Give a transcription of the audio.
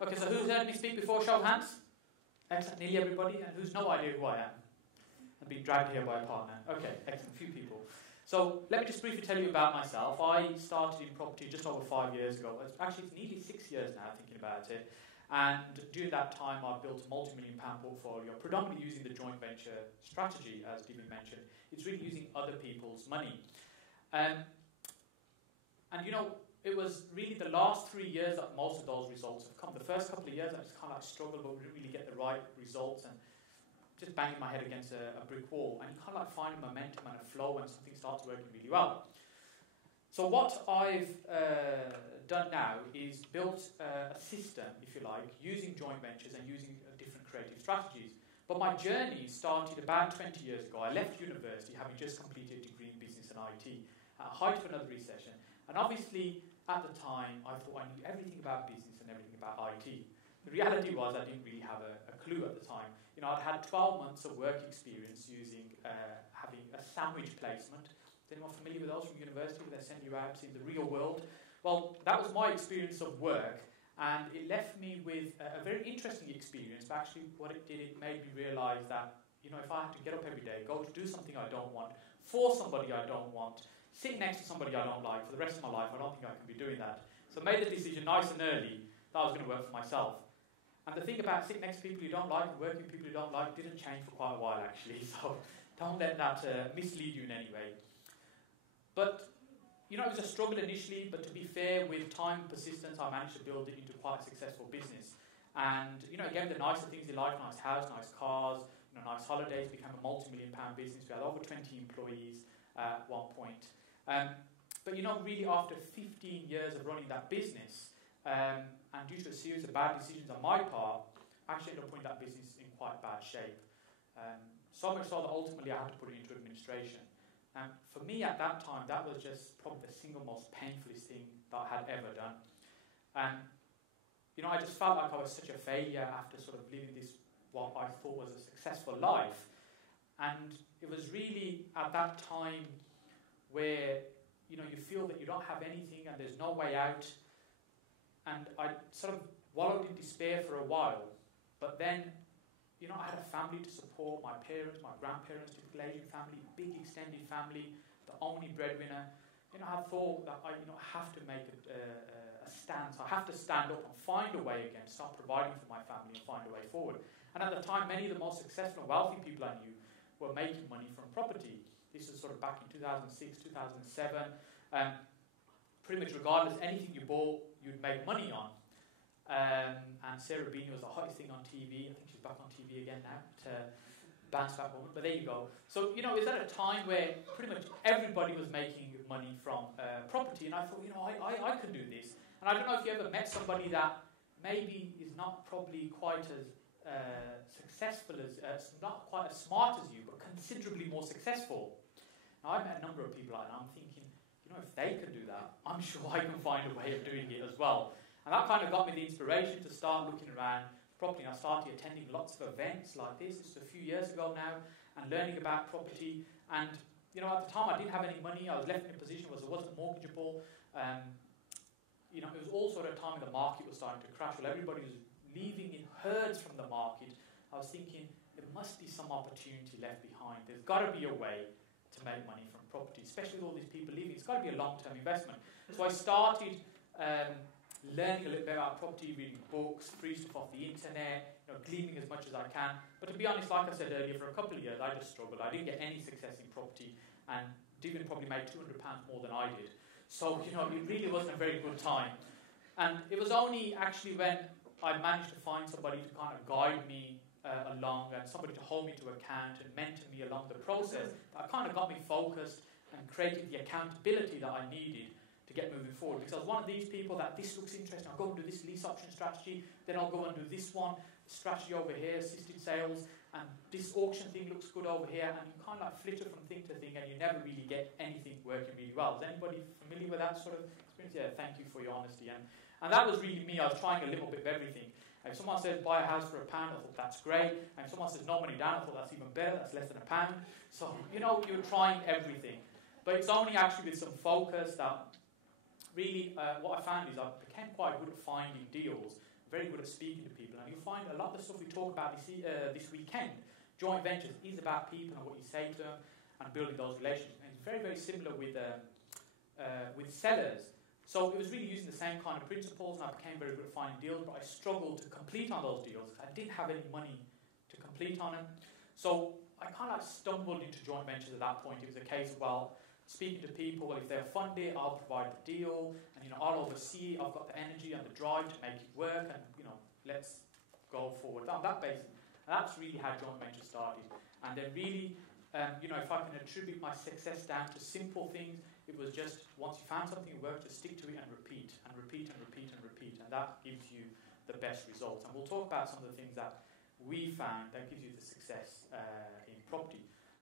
Okay, so who's heard me speak before? Show of hands. Excellent, nearly everybody. And who's no idea who I am? I'm being dragged here by a partner. Okay, excellent, a few people. So let me just briefly tell you about myself. I started in property just over 5 years ago. Actually, it's nearly 6 years now, thinking about it. And during that time, I built a multi-million-pound portfolio, predominantly using the joint venture strategy, as Stephen mentioned. It's really using other people's money. And you know, it was really the last 3 years that most of those results have come. The first couple of years, I just kind of like struggled, but we didn't really get the right results, and just banging my head against a brick wall. And you kind of like find a momentum and a flow when something starts working really well. So what I've done now is built a system, if you like, using joint ventures and using different creative strategies. But my journey started about 20 years ago. I left university having just completed a degree in business and IT, at the height of another recession. And obviously, at the time, I thought I knew everything about business and everything about IT. The reality was I didn't really have a clue at the time. You know, I'd had 12 months of work experience using having a sandwich placement. Is anyone familiar with those from university where they send you out in the real world? Well, that was my experience of work, and it left me with a very interesting experience. But actually, what it did, it made me realise that, you know, if I had to get up every day, go to do something I don't want, for somebody I don't want, sit next to somebody I don't like for the rest of my life, I don't think I can be doing that. So I made the decision nice and early that I was going to work for myself. And the thing about sitting next to people you don't like and working with people you don't like didn't change for quite a while, actually. So don't let that mislead you in any way. But, you know, it was a struggle initially, but to be fair, with time and persistence, I managed to build it into quite a successful business. And, you know, again, the nicer things in life, nice house, nice cars, you know, nice holidays, became a multi-million-pound business. We had over 20 employees at one point. But, you know, really after 15 years of running that business, and due to a series of bad decisions on my part, I actually ended up putting that business in quite bad shape. So much so that ultimately I had to put it into administration. And for me at that time, that was just probably the single most painfulest thing that I had ever done. And, you know, I just felt like I was such a failure after sort of living this, what I thought was a successful life. And it was really at that time where, you know, you feel that you don't have anything and there's no way out. And I sort of wallowed in despair for a while. But then, you know, I had a family to support, my parents, my grandparents, typical Asian family, big extended family, the only breadwinner. You know, I thought that I, you know, have to make a stand. So I have to stand up and find a way again, start providing for my family and find a way forward. And at the time, many of the most successful and wealthy people I knew were making money from property. This was sort of back in 2006, 2007. Pretty much regardless, anything you bought, you'd make money on. And Sarah Beeny was the hottest thing on TV. I think she's back on TV again now to bounce back woman. But there you go. So, you know, it was at a time where pretty much everybody was making money from property. And I thought, you know, I could do this. And I don't know if you ever met somebody that maybe is not probably quite as successful as, not quite as smart as you, but considerably more successful. Now, I've met a number of people like that, and I'm thinking, you know, if they can do that, I'm sure I can find a way of doing it as well. And that kind of got me the inspiration to start looking around property. I started attending lots of events like this. This was a few years ago now, and learning about property. And, you know, at the time I didn't have any money. I was left in a position where it wasn't mortgageable. You know, it was also at a time when the market was starting to crash. Well, everybody was leaving in herds from the market. I was thinking, there must be some opportunity left behind. There's got to be a way to make money from property, especially with all these people leaving. It's got to be a long-term investment. So I started learning a little bit about property, reading books, free stuff off the internet, you know, gleaning as much as I can. But to be honest, like I said earlier, for a couple of years, I just struggled. I didn't get any success in property, and Stephen probably made £200 more than I did. So, you know, it really wasn't a very good time. And it was only actually when I managed to find somebody to kind of guide me along, and somebody to hold me to account and mentor me along the process, that kind of got me focused and created the accountability that I needed to get moving forward. Because I was one of these people that this looks interesting, I'll go and do this lease option strategy, then I'll go and do this one, strategy over here, assisted sales, and this auction thing looks good over here, and you kind of like flitter from thing to thing, and you never really get anything working really well. Is anybody familiar with that sort of experience? Yeah, thank you for your honesty. And that was really me. I was trying a little bit of everything. If someone says buy a house for £1, I thought that's great. And if someone says no money down, I thought that's even better. That's less than £1. So, you know, you're trying everything. But it's only actually with some focus that really what I found is I became quite good at finding deals, very good at speaking to people. And you find a lot of the stuff we talk about this weekend, joint ventures, is about people and what you say to them and building those relationships. And it's very, very similar with sellers. So it was really using the same kind of principles, and I became very good at finding deals, but I struggled to complete on those deals. I didn't have any money to complete on them. So I kind of stumbled into joint ventures at that point. It was a case of, well, speaking to people, well, if they're funded, I'll provide the deal, and, you know, I'll oversee it. I've got the energy and the drive to make it work, and, you know, let's go forward on that basis. And that's really how joint ventures started. And then really, you know, if I can attribute my success down to simple things, it was just once you found something that worked, just stick to it and repeat and repeat and repeat and repeat, and that gives you the best results. And we'll talk about some of the things that we found that gives you the success in property.